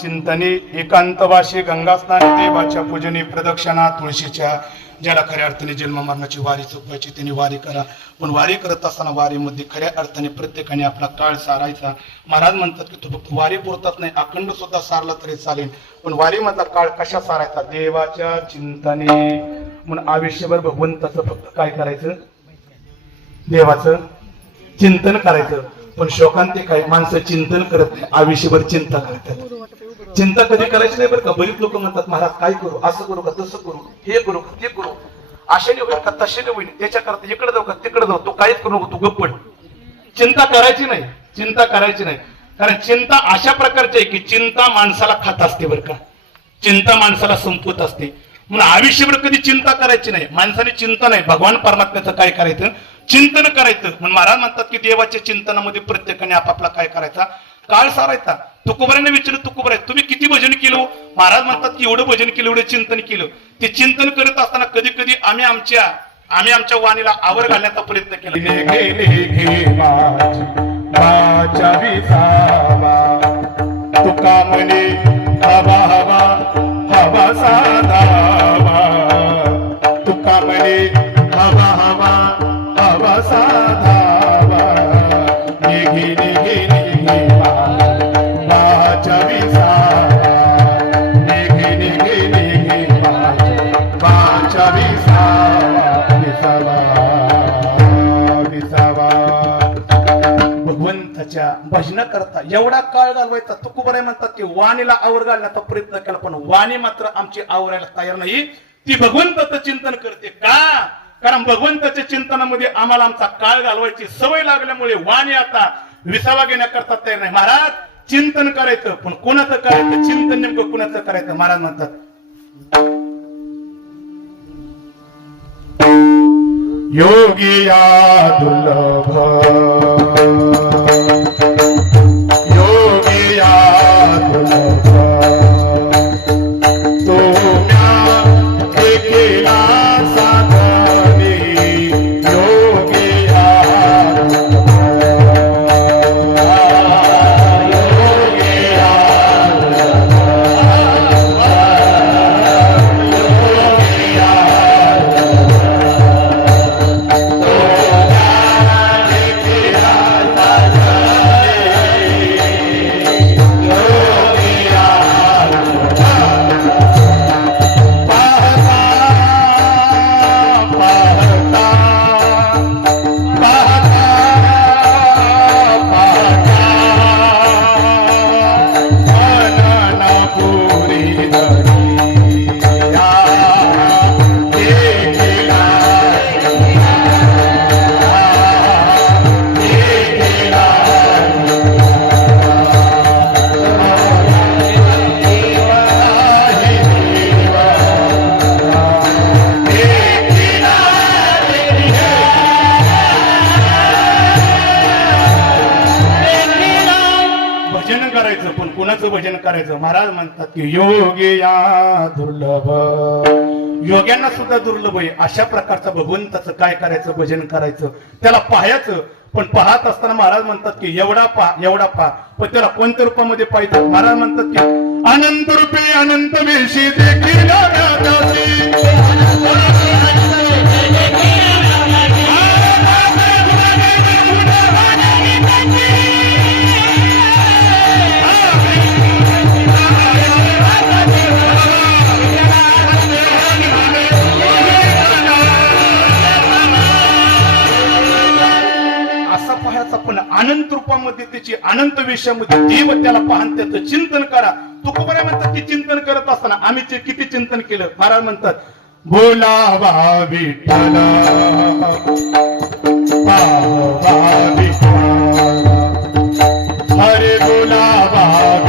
चिंतनी एकांतवाशी गंगास्नानी देवाच्या पूजनी प्रदक्षिणा तुळशीच्या. ज्याला खऱ्या अर्थाने जन्म मरणाची वारी चुकवायची त्यांनी वारी करा. पण वारी करत असताना वारीमध्ये खऱ्या अर्थाने प्रत्येकाने आपला काळ सारायचा. महाराज म्हणतात की तू फक्त वारी पुरतात नाही अखंड सुद्धा सारला तरी चालेल. पण वारीमधला काळ कशा सारायचा? देवाच्या चिंतने. म्हणून आयुष्यभर भगवंताचं फक्त काय करायचं? देवाचं चिंतन करायचं. पण शोकांते काही माणसं चिंतन करत नाही आयुष्यभर चिंता करतात. चिंता कधी करायची नाही बरं का बरीच लोक म्हणतात महाराज काय करू? असं करू का? तसं करू? हे करू का? ते करू आशेने होईल का? तशाने होईल. त्याच्याकरता इकडे जाऊ का? तिकडे जाऊ. तू काहीच करू नको तू गप्पड चिंता करायची नाही. चिंता करायची नाही. कारण चिंता अशा प्रकारची आहे की चिंता माणसाला खात असते बरं का. चिंता माणसाला संपवत असते. म्हणून आयुष्यभर कधी चिंता करायची नाही. माणसाने चिंता नाही. भगवान परमात्म्याचं काय करायचं? चिंतन करायचं. म्हणून महाराज म्हणतात की देवाच्या चिंतनामध्ये प्रत्येकाने आपापला काय करायचा? काळ सारायचा तुकोबऱ्यांना विचारलं तुकोबऱ्या तुम्ही किती भजन केलं? महाराज म्हणतात की एवढं भजन केलं एवढं चिंतन केलं. ते चिंतन करत असताना कधी कधी आम्ही आमच्या आम्ही आमच्या वाणीला आवर घालण्याचा प्रयत्न केला. तुका म्हणे हवा हवा हवा साधावा. तुका म्हणे हवा हवा भजन करता. एवढा काळ घालवायचा तुकोबराय म्हणतात की वाणीला आवर घालण्याचा प्रयत्न केला पण वाणी मात्र आमची आवरायला तयार नाही. ती भगवंताचं चिंतन करते का? कारण भगवंताच्या चिंतनामध्ये आम्हाला आमचा काळ घालवायची सवय लागल्यामुळे वाणी आता विसावा घेण्याकरता तयार नाही. महाराज चिंतन करायचं पण कोणाचं करायचं? चिंतन नेमकं कोणाचं करायचं? महाराज म्हणतात योगिया दुर्लभ कुणाचं भजन करायचं? महाराज म्हणतात की योगी या दुर्लभ. योग्यांना सुद्धा दुर्लभ आहे. अशा प्रकारचं भगवंताचं काय करायचं भजन करायचं? त्याला पाहायचं. पण पाहत असताना महाराज म्हणतात की एवढा पहा एवढा पहा. पण त्याला कोणत्या रूपामध्ये पाहिजे महाराज म्हणतात की अनंत रूपे अनंत वेशी देखील त्याचा पण अनंत रूपामध्ये त्याची अनंत विषयामध्ये देव त्याला पाहन त्याचं चिंतन करा. तुकोबऱ्या म्हणतात की चिंतन करत असताना आम्ही ते किती चिंतन केलं? महाराज म्हणतात बोलावा विठ्ठला. विठ्ठला. हरे बोलावा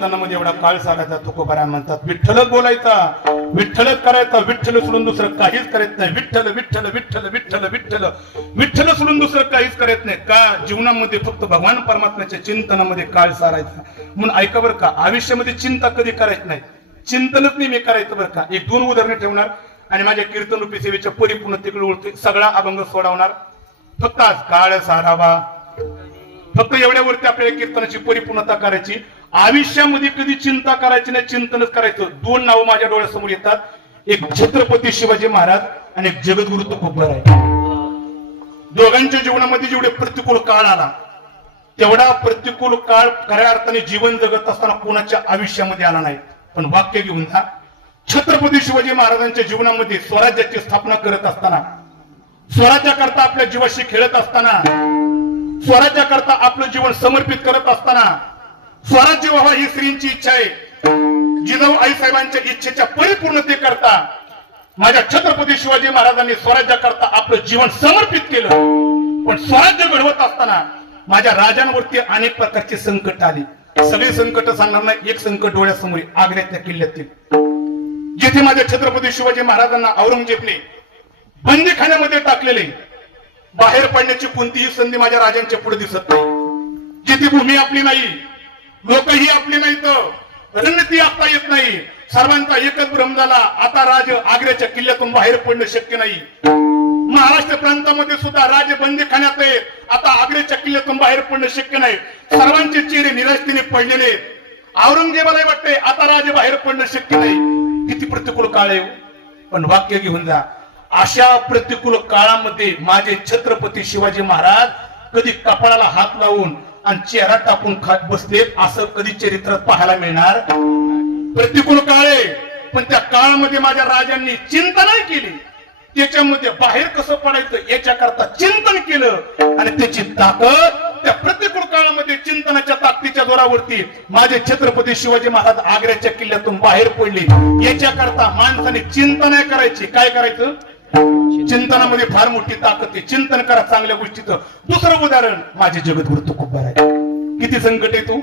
परमात्म्याच्या एवढा काळ सांगायचा तुकोबारा म्हणतात विठ्ठलच बोलायचा. विठ्ठलच करायचा विठ्ठल सोडून दुसरं काहीच करत नाही. विठ्ठल विठ्ठल विठ्ठल विठ्ठल विठ्ठल. विठ्ठल सोडून दुसरं काहीच करत नाही. का? जीवनामध्ये फक्त भगवान परमात्म्याच्या चिंतनामध्ये काळ सारायचा. म्हणून ऐका बरं का आयुष्यामध्ये चिंता कधी करायची नाही. चिंतनच नाही मी करायचं बरं का. एक दोन उदाहरणे ठेवणार आणि माझ्या कीर्तन रूपी सेवेच्या परिपूर्ण तिकडे ओळखते सगळा अभंग सोडवणार. फक्त आज काळ सारावा. फक्त एवढ्यावरती आपल्याला कीर्तनाची परिपूर्णता करायची. आयुष्यामध्ये कधी चिंता करायची नाही चिंतनच करायचं. दोन नाव माझ्या डोळ्यासमोर येतात. एक छत्रपती शिवाजी महाराज आणि एक जगद्गुरु तुकोबर आहे. दोघांच्या जीवनामध्ये जेवढे प्रतिकूल काळ आला तेवढा प्रतिकूल काळ खऱ्या अर्थाने जीवन जगत असताना कोणाच्या आयुष्यामध्ये आला नाही. पण वाक्य घेऊन जा. छत्रपती शिवाजी महाराजांच्या जीवनामध्ये स्वराज्याची स्थापना करत असताना स्वराज्याकरता आपल्या जीवाशी खेळत असताना स्वराज्याकरता आपलं जीवन समर्पित करत असताना स्वराज्य व्हावा ही स्त्रींची इच्छा आहे. जिजाऊ आई साहेबांच्या इच्छेच्या परिपूर्णते करता माझ्या छत्रपती शिवाजी महाराजांनी स्वराज्याकरता आपलं जीवन समर्पित केलं. पण स्वराज्य घडवत असताना माझ्या राजांवरती अनेक प्रकारचे संकट आली. सगळी संकट सांगणार नाही एक संकट डोळ्यासमोर आहे, आग्र्यातल्या किल्ल्यातील. जिथे माझ्या छत्रपती शिवाजी महाराजांना औरंगजेबने बंदीखान्यामध्ये टाकलेले बाहेर पडण्याची कोणतीही संधी माझ्या राजांच्या पुढे दिसत नाही. जिथे भूमी आपली नाही लोकही आपली नाहीत रणनीती आखता येत नाही. सर्वांचा एकच भ्रम झाला आता राज आग्र्याच्या किल्ल्यातून बाहेर पडणं शक्य नाही. महाराष्ट्र प्रांतामध्ये सुद्धा राज बंदी खाण्यात आहेत आता आग्र्याच्या किल्ल्यातून बाहेर पडणं शक्य नाही. सर्वांचे चेहरे निराशतेने पडलेले आहेत. औरंगजेबाला वाटते आता राजे बाहेर पडणं शक्य नाही. किती प्रतिकूल काळ आहे हो. पण वाक्य घेऊन जा. अशा प्रतिकूल काळामध्ये माझे छत्रपती शिवाजी महाराज कधी कपाळाला हात लावून आणि चेहरा टाकून खात बसले असं कधी चरित्रात पाहायला मिळणार? प्रतिकूल काळ. आहे पण त्या काळामध्ये माझ्या राजांनी चिंता नाही केली. त्याच्यामध्ये बाहेर कसं पडायचं याच्याकरता चिंतन केलं. आणि त्याची ताकद त्या प्रतिकूल काळामध्ये चिंतनाच्या ताकदीच्या जोरावरती माझे छत्रपती शिवाजी महाराज आग्र्याच्या किल्ल्यातून बाहेर पडले. याच्याकरता माणसाने चिंता नाही करायची. काय करायचं? चिंतनामध्ये फार मोठी ताकद आहे. चिंतन करा चांगल्या गोष्टीचं. दुसरं उदाहरण माझे जगद्गुरु तुकोबर आहे किती संकट आहे तू?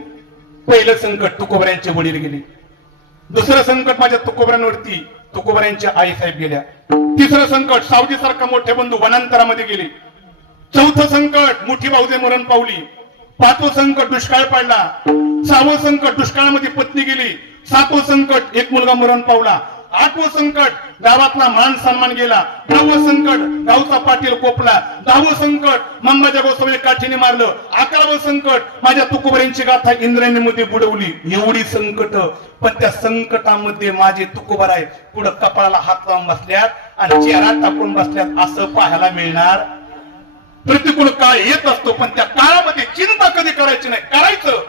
पहिलं संकट तुकोबऱ्यांचे वडील गेले. दुसरं संकट माझ्या तुकोबऱ्यांवरती तुकोबऱ्यांच्या आई साहेब गेल्या. तिसरं संकट सावजी सारखा मोठे बंधू वनांतरामध्ये गेले. चौथं संकट मोठी भाऊजे मरण पावली. पाचवं संकट दुष्काळ पडला. सहावं संकट दुष्काळामध्ये पत्नी गेली. सातवं संकट एक मुलगा मरण पावला. आठवं संकट गावातला मान सन्मान गेला. नववं संकट गावचा पाटील कोपला. दहावं संकट मंबाच्या गोसावीने काठीने मारलं. अकरावं संकट माझ्या तुकोबऱ्यांची गाथा इंद्रायणीमध्ये बुडवली. एवढी संकट. पण त्या संकटामध्ये माझे तुकोबर आहे पुढं कपाळाला हात लावून बसल्यात आणि चेहरा टाकून बसल्यात. असं पाहायला मिळणार प्रतिकूल काळ येत असतो पण त्या काळामध्ये चिंता कधी करायची नाही. करायचं.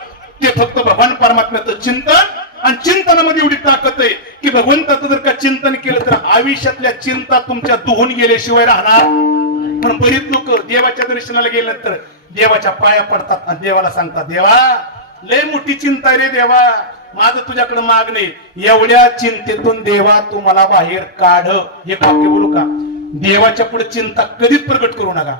ते फक्त भगवान परमात्म्याचं चिंतन आणि चिंतनामध्ये एवढी ताकद आहे की भगवंताचं जर का चिंतन केलं तर आयुष्यातल्या चिंता तुमच्या दुहून गेल्याशिवाय राहणार. पण बरीच लोक देवाच्या दर्शनाला गेल्यानंतर देवाच्या पाया पडतात आणि देवाला सांगतात देवा लय मोठी चिंता रे देवा. माझं तुझ्याकडे माग नाही एवढ्या चिंतेतून देवा तू मला बाहेर काढ. हे वाक्य बोलू का? देवाच्या पुढे चिंता कधीच प्रकट करू नका.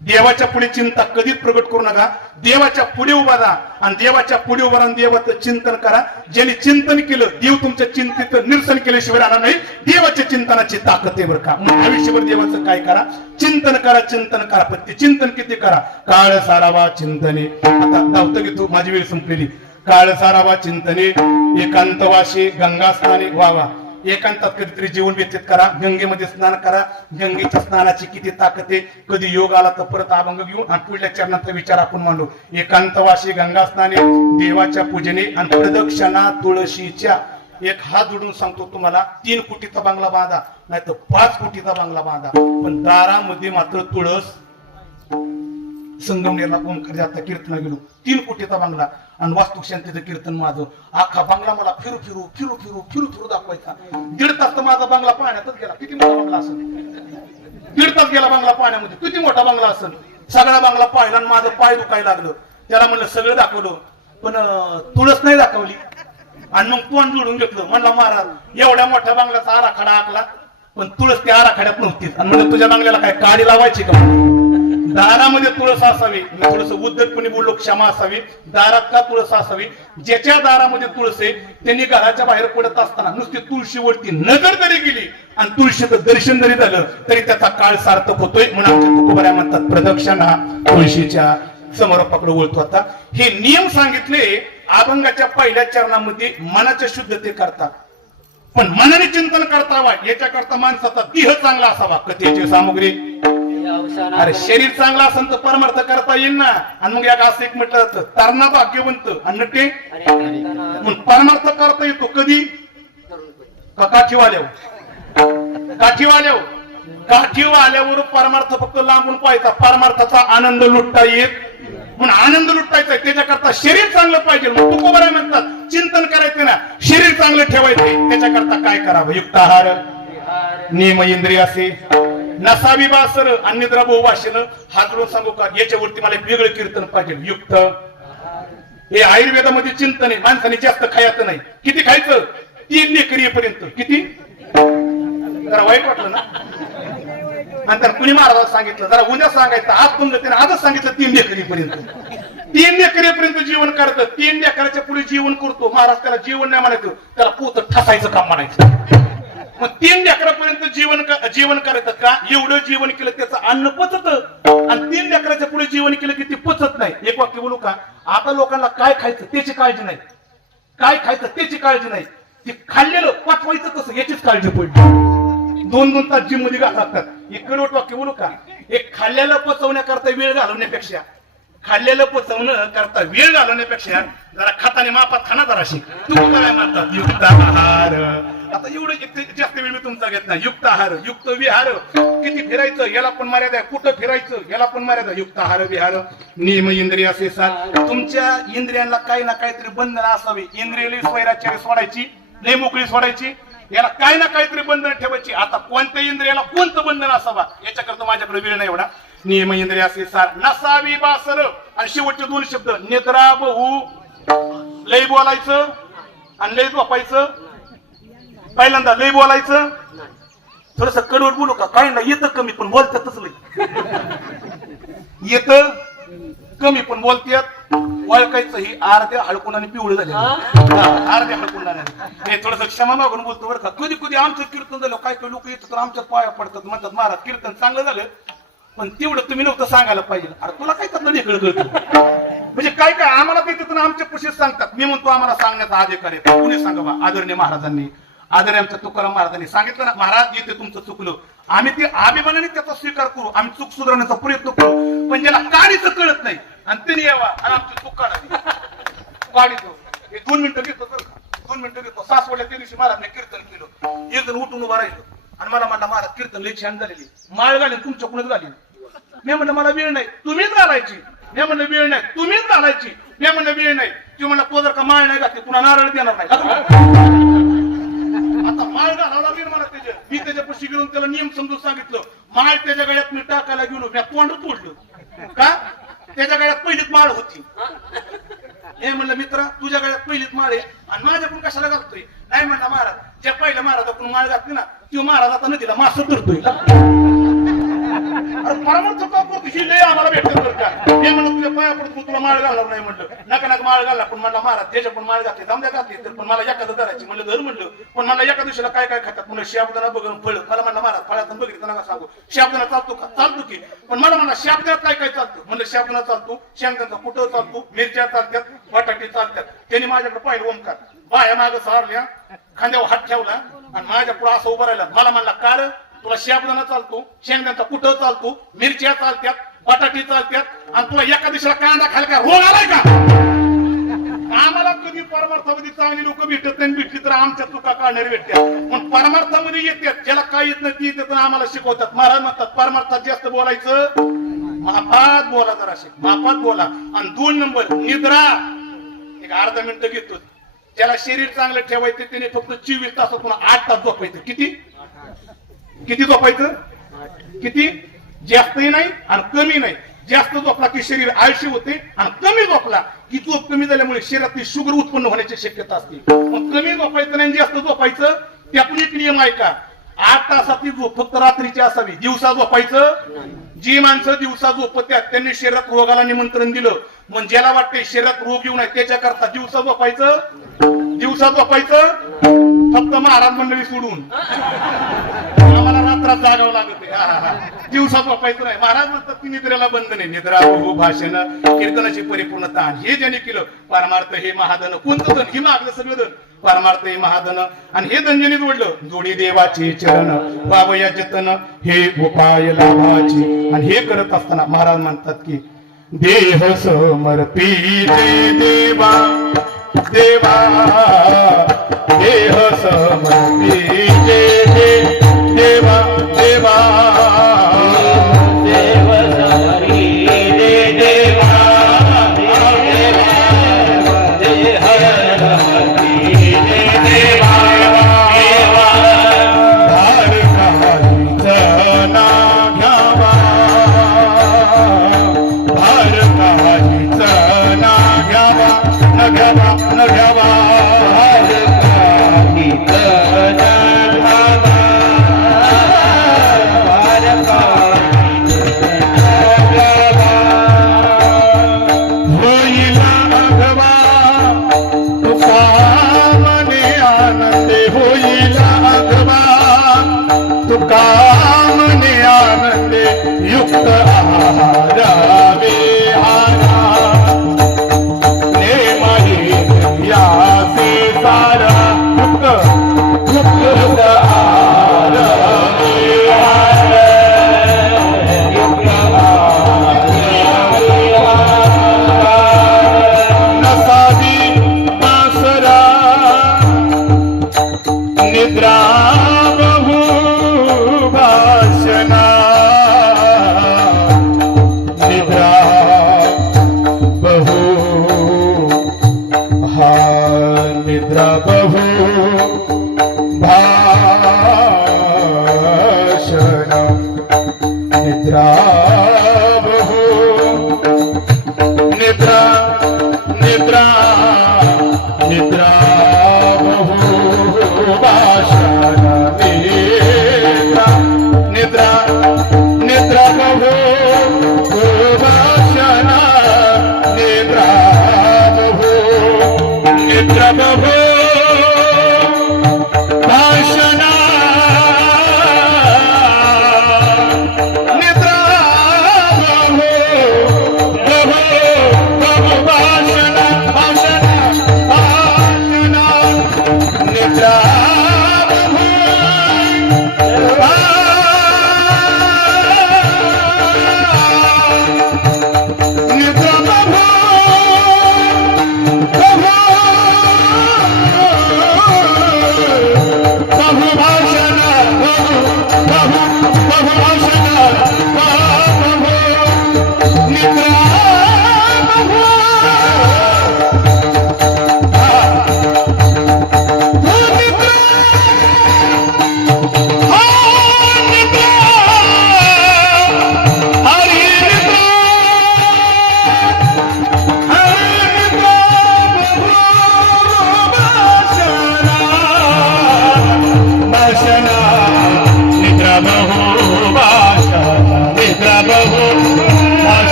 देवाच्या पुढे चिंता कधीच प्रकट करू नका. देवाच्या पुढे उभा राहा आणि देवाच्या पुढे उभा राहून देवाचं चिंतन करा. ज्याने चिंतन केलं देव तुमच्या चिंतेचं निरसन केल्याशिवाय राहणार नाही. देवाच्या चिंतनाची ताकद आहे बरं का. मग आयुष्यभर देवाचं काय करा? चिंतन करा चिंतन करा. पण ते चिंतन किती करा? काळ सारावा चिंतने. आता धावतं घेतो माझी वेळ संपलेली. काळ सारावा चिंतने. एकांतवाशी गंगास्थानी व्हावा. एकांतात कधीतरी जीवन व्यतीत करा गंगेमध्ये स्नान करा. गंगेच्या स्नानाची किती ताकद आहे? कधी योग आला तर परत अभंग घेऊन आणि पुढल्या चरणाचा विचार आपण मांडू. एकांतवाशी गंगा स्नाने देवाच्या पूजने आणि प्रदक्षिणा तुळशीच्या एक हात जोडून सांगतो तुम्हाला तीन कोटीचा बांगला बांधा नाही तर पाच कोटीचा बांगला बांधा. पण दारामध्ये मात्र तुळस संगमनेरला ओंकार जाता कीर्तन गेलो. तीन कोटीचा बांगला. आणि वास्तू शांतीचं कीर्तन माझं. अख्खा बंगला मला फिरू फिरू फिरू फिरू फिरू फिरू दाखवायचा. दीड तास तर माझा बंगला पाण्यातच गेला. किती मोठा बंगला असेल? दीड तास गेला बंगला पाण्यामध्ये. किती मोठा बंगला असेल? सगळा बंगला पाहिला आणि माझं पाय दुखायला लागलं. त्याला म्हणलं सगळं दाखवलं. पण तुळस नाही दाखवली. आणि मग तोंड जोडून घेतलं. म्हणलं महाराज एवढ्या मोठ्या बंगल्याचा आराखडा आखला. पण तुळस त्या आराखड्यात नव्हती. आणि म्हणलं तुझ्या बंगल्याला काय काडी लावायची का? दारामध्ये तुळस असावी मी थोडस उद्धटपणे बोललो क्षमा असावी. दारात का तुळस असावी? ज्याच्या दारामध्ये तुळस आहे त्यांनी घराच्या बाहेर पडत असताना नुसती तुळशीवरती नजर जरी गेली आणि तुळशीचं दर्शन जरी झालं तरी त्याचा काळ सार्थक होतोय म्हणून आमच्या तुकोबऱ्या म्हणतात प्रदक्षिणा तुळशीच्या समारोपाकडे वळतो आता. हे नियम सांगितले अभंगाच्या पहिल्या चरणामध्ये मनाच्या शुद्धते करता. पण मनाने चिंतन करतावा याच्याकरता माणसाचा देह चांगला असावा कथेची सामग्री. अरे शरीर चांगला असेल तर परमार्थ करता येईल ना. आणि मग एक असं एक म्हटलं तरणा भाग्यवंत. आणि ते परमार्थ करता येतो कधी? काठीवाल्यावर? काठीवाल्यावर? काठीवाल्यावर परमार्थ फक्त लांबून पाहायचा. परमार्थाचा आनंद लुटता येत म्हणून आनंद लुटायचा आहे, त्याच्याकरता शरीर चांगलं पाहिजे. मग तुको बरं म्हणतात चिंतन करायचं ना. शरीर चांगलं ठेवायचंय त्याच्याकरता काय करावं? युक्त आहार. नियम इंद्रिय असे. नसावी बासर अन्यद्रा भाऊ हात जोडून सांगू का याच्यावरती मला एक वेगळं कीर्तन पाहिजे युक्त. हे आयुर्वेदामध्ये चिंतन आहे माणसाने जास्त खायचं नाही. किती खायचं? तीन लेकरी येईपर्यंत. किती? जरा वाईट वाटलं ना? नंतर कुणी महाराजाला सांगितलं जरा उद्या सांगायचं आज तुमचं त्याने आजच सांगितलं तीन लेकरीपर्यंत तीन लेकरीपर्यंत जीवन करतं तीन लेकराच्या पुढे जीवन करतो. महाराज त्याला जीवन नाही म्हणायचं त्याला पोत ठसायचं काम म्हणायचं. मग तीन लेकरापर्यंत जीवन क- जीवन करायचं का? एवढं जीवन केलं त्याचं अन्न पचत. आणि तीन लेकराच्या पुढे जीवन केलं की ते पचत नाही. एक वाक्य बोलू का? आता लोकांना काय खायचं त्याची काळजी नाही. काय खायचं त्याची काळजी नाही. ते खाल्लेलं पचवायचं कसं? याचीच काळजी पडली. दोन दोन तास जिममध्ये घालतात एक कडवट वाक्य बोलू का? एक खाल्ल्याला पचवण्याकरता वेळ घालवण्यापेक्षा खाल्लेलं पोचवणं करता वेळ घालवण्यापेक्षा जरा खाताने मापात खाना जराशी. तुम्ही काय म्हणतात? युक्त आहार. आता एवढं जास्त वेळ मी तुमचा घेत नाही. युक्त आहार युक्त विहार. किती फिरायचं याला पण मर्यादा कुठं फिरायचं याला पण मर्यादा युक्त आहार विहार. नियम इंद्रिय असे सात. तुमच्या इंद्रियांना काही ना काहीतरी बंधन असावी. इंद्रियली स्वैराचार्य सोडायची लय मोकळी सोडायची. याला काही ना काहीतरी बंधन ठेवायची. आता कोणत्या इंद्रियाला कोणतं बंधन असावा? याच्याकरता माझ्याकडे वेळ नाही एवढा. नियम इंद्रिय असे सार. नसावी बासर आणि शेवटचे दोन शब्द. निद्रा बहु. लय बोलायचं आणि लय झोपायचं. पहिल्यांदा लय बोलायचं. थोडस कडवर बोलू का? काही ना येतं कमी पण बोलतातच लय येत कमी पण बोलतात वळखायचं ही अर्ध्या हळकुणाने पिवळे झाले अर्ध्या हळकुणाने हे थोडस क्षमा मागून बोलतो बरं का. कधी कधी आमचं कीर्तन झालं काय काय लोक येतात तर आमच्या पाया पडतात म्हणतात महाराज कीर्तन चांगलं झालं पण तेवढं तुम्ही नव्हतं सांगायला पाहिजे. अरे तुला काय त्यातलं वेगळं कळतं? म्हणजे काय काय आम्हाला काही तिथून आमच्या कुशीत सांगतात? मी म्हणतो आम्हाला सांगण्याचा अधिकार आहे. कुणी सांगा बा आदरणीय महाराजांनी? आदरणीय आमच्या तुकाराम महाराजांनी सांगितलं ना महाराज येते तुमचं चुकलं. आम्ही ते अभिमानाने त्याचा स्वीकार करू. आम्ही चूक सुधारण्याचा प्रयत्न करू. पण ज्याला काडीचं कळत नाही. आणि त्यांनी यावा आणि आमची चूक काढावी. हे दोन मिनिटं घेतो दोन मिनिटं घेतो. सासवडल्या त्या दिवशी महाराजने कीर्तन केलं. एक जण उठून उभा राहिलो. आणि मला म्हणला महाराज कीर्तन लय छान झालेली. माळ घाली तुमच्याकडूनच झाली मी म्हणलं मला वेळ नाही तुम्हीच घालायची. मी म्हणलं वेळ नाही तुम्हीच घालायची. मी म्हणलं वेळ नाही. ती म्हणलं पोदर का माळ नाही घातली पुन्हा नारळ देणार नाही. आता माळ घालावं लागेल मला त्याच्या मी त्याच्यापाशी गेलो त्याला नियम समजून सांगितलं. माळ त्याच्या गळ्यात मी टाकायला गेलो मी तोंड तोडलं का? त्याच्या गळ्यात पहिलीच माळ होती. हे म्हणलं मित्र तुझ्या गळ्यात पहिलीच माळ आहे आणि माझ्याकडून कशाला घालतोय? नाही म्हणला महाराज ज्या पहिल्या महाराजाकडून माळ घातली ना तो महाराज आता नदीला मास धरतोय अरे परमार्थ का ही लय आम्हाला भेटत बरं का. हे म्हणलं तुझ्या पाया पडतो तुला माळ घालणार नाही म्हणलं. नका नका माळ घालला पण मला महाराज त्याच्या पण माळ घातली जाऊन द्या घातली. तर पण मला एखादं धरायची म्हणलं धर म्हणलं. पण मला एका दिवशीला काय काय खातात? म्हणलं शाबदाना बघून फळ. मला म्हणलं महाराज फळातून बघितलं नका सांगू. शाबदाना चालतो का? चालतो की. पण मला म्हणा शाबदात काय काय चालतं? म्हणलं शाबदाना चालतो शेंगांचा कुठं चालतो? मिरच्या चालत्यात बटाटे चालत्यात त्यांनी माझ्याकडे पाहिलं ओमकार बाया माग सारल्या खांद्यावर हात ठेवला आणि माझ्या पुढे असं उभं राहिलं. मला म्हणला का तुला शाबदाना चालतो शेंगदाण्याचा कुठं चालतो मिरच्या चालत्यात बटाटी चालत्यात आणि तुला एका दिवसाला कांदा खायला का रोग आलाय का? आम्हाला कधी परमार्थामध्ये चांगली लोक भेटत नाही भेटली तर आमच्या चुका काढणारी भेटतात पण परमार्थामध्ये येतात ज्याला काय येत नाही ती येतात आम्हाला शिकवतात. महाराज म्हणतात परमार्थात जास्त बोलायचं मापात बोला जराशे मापात बोला. आणि दोन नंबर निद्रा. एक अर्धा मिनिट घेतो त्याला शरीर चांगलं ठेवायचं त्याने फक्त चोवीस तासातून आठ तास झोपायचं. किती? किती झोपायचं? किती? जास्तही नाही आणि कमी नाही. जास्त झोपला की शरीर आळशी होते आणि कमी झोपला की झोप कमी झाल्यामुळे शरीरातली शुगर उत्पन्न होण्याची शक्यता असते. मग कमी झोपायचं नाही जास्त झोपायचं त्यातून एक नियम आहे का? आठ तासातली झोप फक्त रात्रीची असावी. दिवसा झोपायचं? जी माणसं दिवसा झोपत्यात त्यांनी शरीरात रोगाला निमंत्रण दिलं. मग ज्याला वाटते शरीरात रोग येऊ नये त्याच्याकरता दिवसा झोपायचं? दिवसा झोपायचं? फक्त महाराज मंडळी सोडून. आम्हाला रात्रात जागावं लागत. आहे. हा, हा, नाही. महाराज म्हणतात की निद्रेला बंद नाही. निद्रा गुरु भाषण कीर्तनाची परिपूर्ण ताण हे ज्याने केलं परमार्थ हे महाधन कोणतं धन? हे मागलं सगळं धन. परमार्थ हे महाधन आणि हे धन ज्याने जोडलं जोडी देवाचे चरण बाबया जतन हे उपाय लाभाचे. आणि हे करत असताना महाराज म्हणतात की देह समर्पी देवा देवा देह समर्पी देवा देवा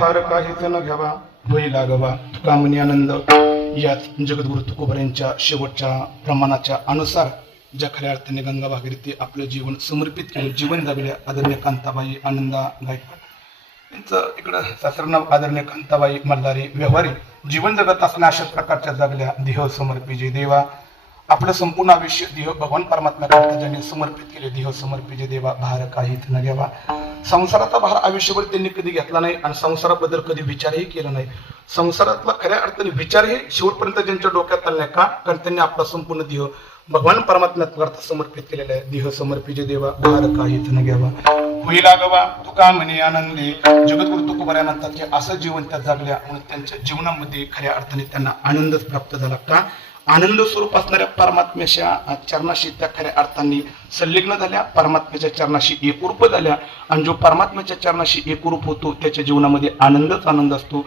फार काहीच न घ्यावा होई लागवा. तुकामनी आनंद याच जगद्गुरु तुकोबर यांच्या शेवटच्या प्रमाणाच्या अनुसार ज्या खऱ्या अर्थाने गंगा भागीरथी आपलं जीवन समर्पित केलं जीवन जगल्या आदरणीय कांताबाई आनंदा गायकवाड. यांचं इकडं सासरनाव आदरणीय कांताबाई मल्हारी व्यवहारी जीवन जगत असल्या अशा प्रकारच्या जगल्या देह समर्पिजे देवा आपलं संपूर्ण आयुष्य देह भगवान परमात्म्याकडे ज्यांनी समर्पित केले. देह समर्पित देवा भार काही न घ्यावा. संसाराचा भार आयुष्यभर त्यांनी कधी घेतला नाही आणि संसाराबद्दल कधी विचारही केला नाही. संसारातला खऱ्या अर्थाने विचारही शेवटपर्यंत ज्यांच्या डोक्यात आले नाही का? कारण त्यांनी आपला संपूर्ण देह भगवान परमात्म्याकरता समर्पित केलेला आहे. देह समर्पित देवा भार काही न घ्यावा. होईल गवा तुका म्हणे आनंदी. जगद्गुरु तुकोबऱ्या म्हणतात की असं जीवन त्या जगल्या म्हणून त्यांच्या जीवनामध्ये खऱ्या अर्थाने त्यांना आनंदच प्राप्त झाला का? आनंद स्वरूप असणाऱ्या परमात्म्याच्या चरणाशी त्या खऱ्या अर्थाने संलग्न झाल्या. परमात्म्याच्या चरणाशी एकरूप झाल्या. आणि जो परमात्म्याच्या चरणाशी एकरूप होतो त्याच्या जीवनामध्ये आनंदच आनंद असतो.